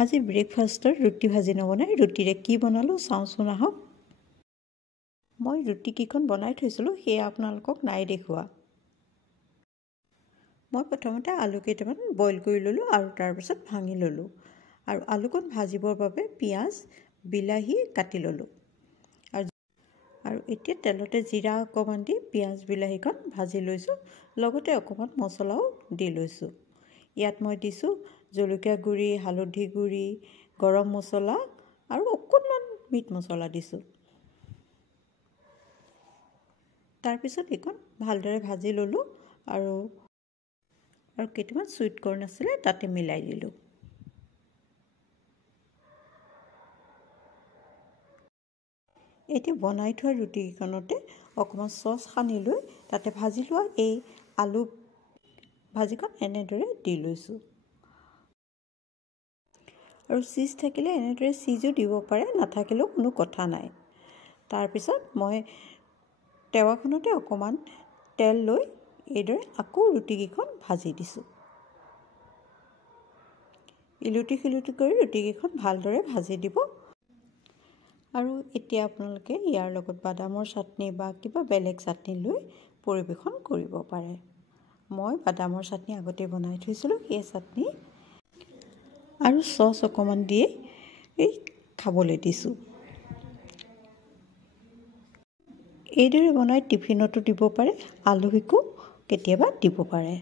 আজি ব্ৰেকফাষ্টৰ ৰুটি ভাজি নবনাই ৰুটিৰে কি বনালোঁ চাওঁচোন আহক। মই ৰুটিকেইখন বনাই থৈছিলোঁ, সেয়া আপোনালোকক নাই দেখুওৱা। মই প্ৰথমতে আলু কেইটামান বইল কৰি ল'লোঁ আৰু তাৰপিছত ভাঙি ল'লোঁ আৰু আলুকণ ভাজিবৰ বাবে পিঁয়াজ বিলাহী কাটি ল'লোঁ আৰু এতিয়া তেলতে জিৰা অকণমান দি পিঁয়াজ বিলাহীখন ভাজি লৈছোঁ, লগতে অকণমান মছলাও দি লৈছোঁ। ইয়াত মই দিছোঁ জলকীয়া গুড়ি, হালধি গুড়ি, গৰম মছলা আৰু অকণমান মিট মছলা দিছোঁ। তাৰপিছত এইখন ভালদৰে ভাজি ল'লোঁ আৰু কেইটামান চুইট কৰ্ণ আছিলে তাতে মিলাই দিলোঁ। এতিয়া বনাই থোৱা ৰুটিকেইখনতে অকণমান চচ সানি লৈ তাতে ভাজি লোৱা এই আলু ভাজিখন এনেদৰে দি লৈছোঁ। আৰু চীজ থাকিলে এনেদৰে চীজো দিব পাৰে, নাথাকিলেও কোনো কথা নাই। তাৰপিছত মই টেৱাখনতে অকণমান তেল লৈ এইদৰে আকৌ ৰুটিকেইখন ভাজি দিছোঁ। ইলুটি শিলুটি কৰি ৰুটিকেইখন ভালদৰে ভাজি দিব। আৰু এতিয়া আপোনালোকে ইয়াৰ লগত বাদামৰ চাটনি বা কিবা বেলেগ চাটনি লৈ পৰিৱেশন কৰিব পাৰে। মই বাদামৰ চাটনি আগতে বনাই থৈছিলোঁ, সেই চাটনি আৰু চচ অকণমান দিয়ে খাবলৈ দিছোঁ। এইদৰে বনাই টিফিনতো দিব পাৰে, আলহীকো কেতিয়াবা দিব পাৰে।